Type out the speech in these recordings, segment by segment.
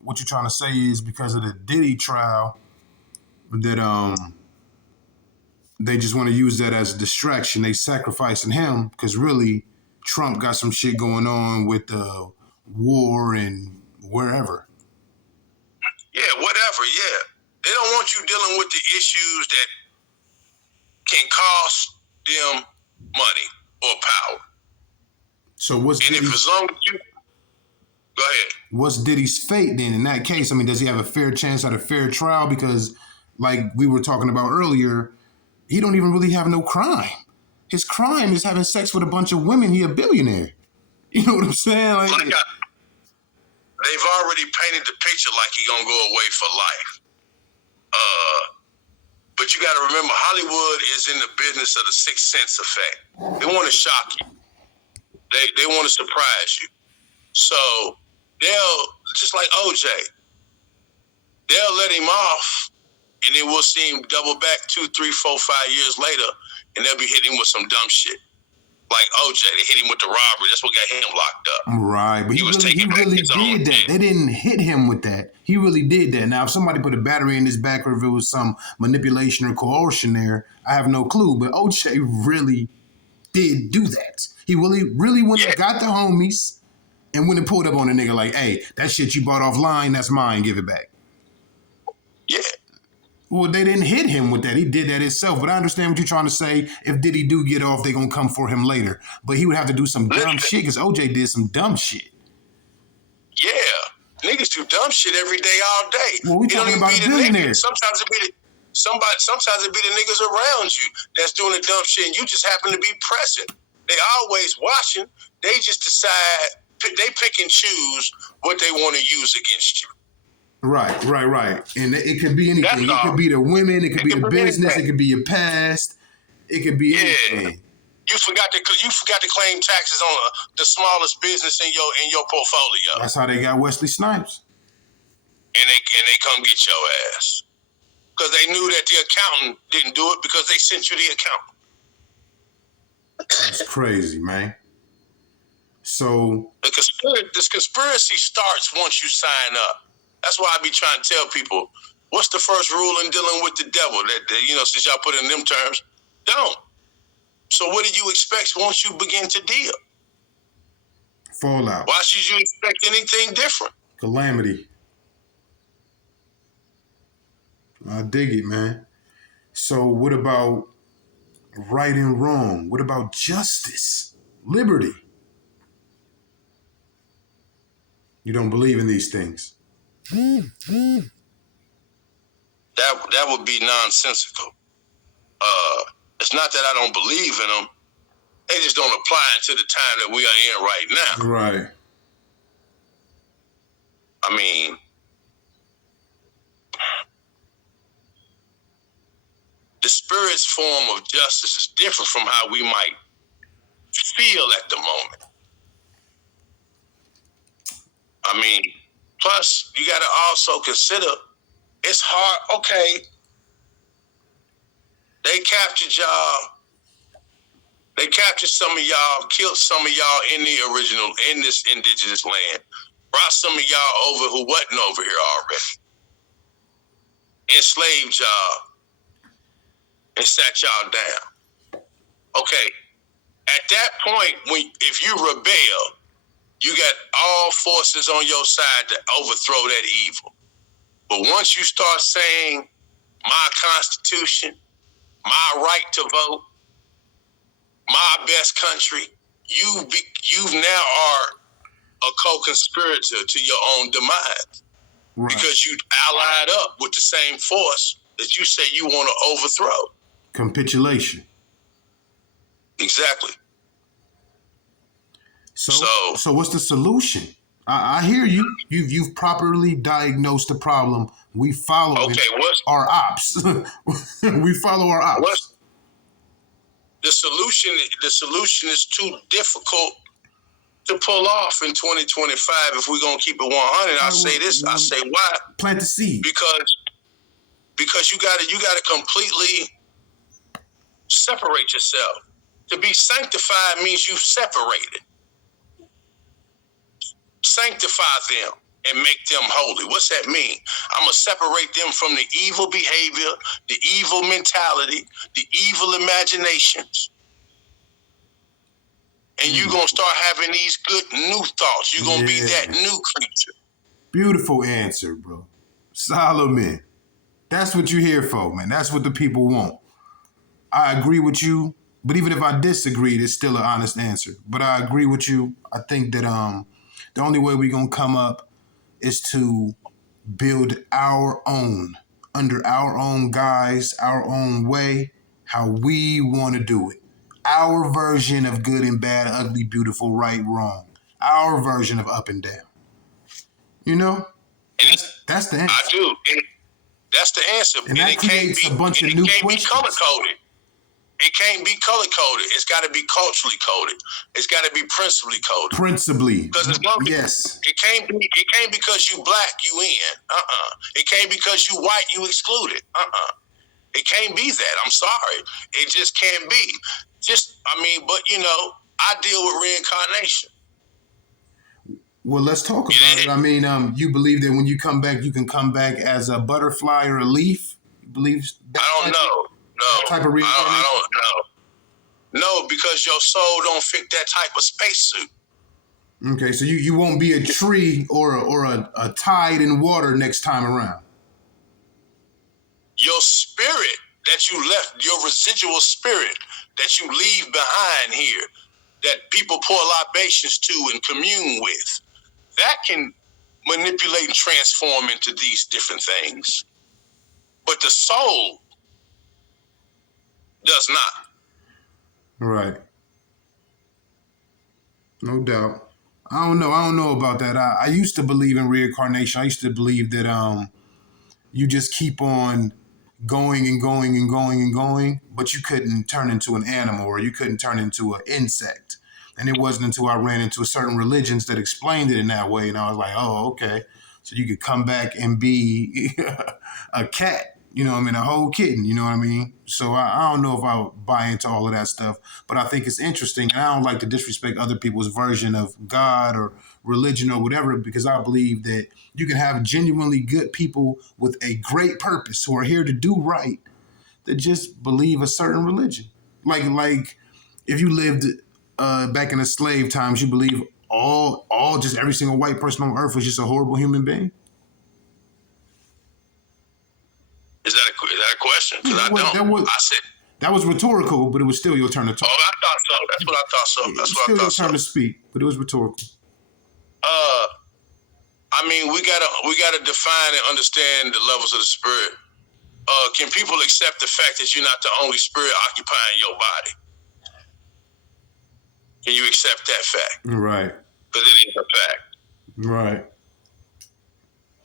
What you're trying to say is because of the Diddy trial that they just want to use that as a distraction. They sacrificing him because really Trump got some shit going on with the war and wherever. Yeah, whatever. Yeah, they don't want you dealing with the issues that can cost them money or power. So what's and Diddy's, if as long as you go ahead, what's Diddy's fate then in that case? I mean, does he have a fair chance at a fair trial? Because like we were talking about earlier, he don't even really have no crime. His crime is having sex with a bunch of women. He a billionaire. You know what I'm saying? Like they've already painted the picture like he gonna go away for life. But you got to remember, Hollywood is in the business of the sixth sense effect. They want to shock you. They want to surprise you. So they'll, just like OJ, they'll let him off, and then we'll see him double back 2, 3, 4, 5 years later, and they'll be hitting him with some dumb shit. Like OJ, they hit him with the robbery. That's what got him locked up. Right, but he really did that. They didn't hit him with that. He really did that. Now, if somebody put a battery in his back or if it was some manipulation or coercion there, I have no clue. But OJ really did do that. He really went and got the homies and went and pulled up on a nigga like, hey, that shit you bought offline, that's mine, give it back. Yeah. Well, they didn't hit him with that. He did that himself. But I understand what you're trying to say. If Diddy do get off, they going to come for him later. But he would have to do some dumb shit because OJ did some dumb shit. Yeah. Niggas do dumb shit every day, all day. Well, we talking about billionaires. Sometimes it be the niggas around you that's doing the dumb shit and you just happen to be present. They always watching. They just decide, they pick and choose what they want to use against you. Right. And it could be anything. It could be the women. It could be the business. Anything. It could be your past. It could be anything. You forgot to claim taxes on the smallest business in your portfolio. That's how they got Wesley Snipes. And they come get your ass because they knew that the accountant didn't do it because they sent you the accountant. That's crazy, man. So this conspiracy starts once you sign up. That's why I be trying to tell people, what's the first rule in dealing with the devil? That since y'all put it in them terms, don't. So what do you expect once you begin to deal? Fallout. Why should you expect anything different? Calamity. I dig it, man. So what about right and wrong? What about justice? Liberty? You don't believe in these things? That would be nonsensical. It's not that I don't believe in them. They just don't apply to the time that we are in right now. Right. I mean, the spirit's form of justice is different from how we might feel at the moment. I mean, plus, you got to also consider, it's hard. Okay, they captured y'all. They captured some of y'all, killed some of y'all in this indigenous land, brought some of y'all over who wasn't over here already, enslaved y'all, and sat y'all down. Okay, at that point, if you rebel, you got all forces on your side to overthrow that evil. But once you start saying, my Constitution, my right to vote, my best country, you now are a co-conspirator to your own demise. Right. Because you allied up with the same force that you say you want to overthrow. Capitulation. Exactly. So what's the solution? I hear you. You've properly diagnosed the problem. We follow our ops. We follow our ops. The solution is too difficult to pull off in 2025 if we're gonna keep it 100. I'll say this. I say why? Plant the seed. Because you gotta completely separate yourself. To be sanctified means you separated. Sanctify them. and make them holy. What's that mean? I'm going to separate them from the evil behavior, the evil mentality, the evil imaginations. And you're going to start having these good new thoughts. You're going to be that new creature. Beautiful answer, bro. Solomon. That's what you're here for, man. That's what the people want. I agree with you, but even if I disagreed, it's still an honest answer. But I agree with you. I think that the only way we're going to come up is to build our own, under our own guise, our own way, how we want to do it. Our version of good and bad, ugly, beautiful, right, wrong. Our version of up and down. You know? That's the answer. I do. And that's the answer. And that creates a bunch of new questions. Color-coded. It can't be color-coded. It's got to be culturally coded. It's got to be principally coded. Principally. Because yes. It can't because you black, you in. It can't because you white, you excluded. It can't be that. I'm sorry. It just can't be. But I deal with reincarnation. Well, let's talk about it. I mean, you believe that when you come back, you can come back as a butterfly or a leaf? You believe that? I don't know. No. Type of reincarnation? I don't know. No, because your soul don't fit that type of spacesuit. Okay, so you won't be a tree or a tide in water next time around. Your spirit that you left, your residual spirit that you leave behind here, that people pour libations to and commune with, that can manipulate and transform into these different things. But the soul does not. Right. No doubt. I don't know about that. I used to believe in reincarnation. I used to believe that you just keep on going and going and going and going, but you couldn't turn into an animal or you couldn't turn into an insect. And it wasn't until I ran into certain religions that explained it in that way. And I was like, oh, okay. So you could come back and be a cat, a whole kitten, you know what I mean? So I don't know if I buy into all of that stuff, but I think it's interesting. And I don't like to disrespect other people's version of God or religion or whatever, because I believe that you can have genuinely good people with a great purpose who are here to do right, that just believe a certain religion. Like if you lived back in the slave times, you believe just every single white person on earth was just a horrible human being? Is that a question? Because I don't. That was rhetorical, but it was still your turn to talk. Oh, I thought so. That's what I thought so. That's what I thought so. Still your turn to speak, but it was rhetorical. We gotta define and understand the levels of the spirit. Can people accept the fact that you're not the only spirit occupying your body? Can you accept that fact? Right. Because it is a fact. Right.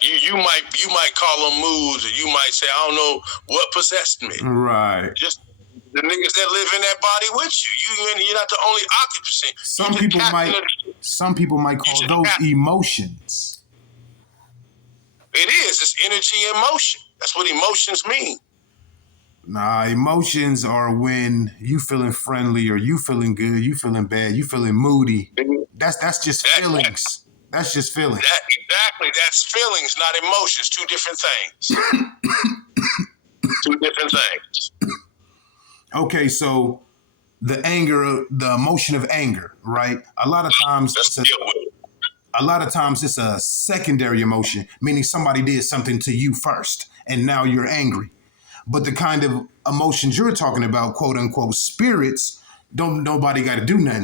You might call them moods, or you might say, I don't know what possessed me. Right. Just the niggas that live in that body with you. You're not the only occupancy. Some people might call those emotions. It is. It's energy and motion. That's what emotions mean. Nah, emotions are when you feeling friendly or you feeling good, you feeling bad, you feeling moody. That's just feelings. That's just feelings. Exactly. That's feelings, not emotions. Two different things. Two different things. Okay, so the emotion of anger, right? A lot of times it's a secondary emotion, meaning somebody did something to you first, and now you're angry. But the kind of emotions you're talking about, quote unquote, spirits, nobody got to do nothing.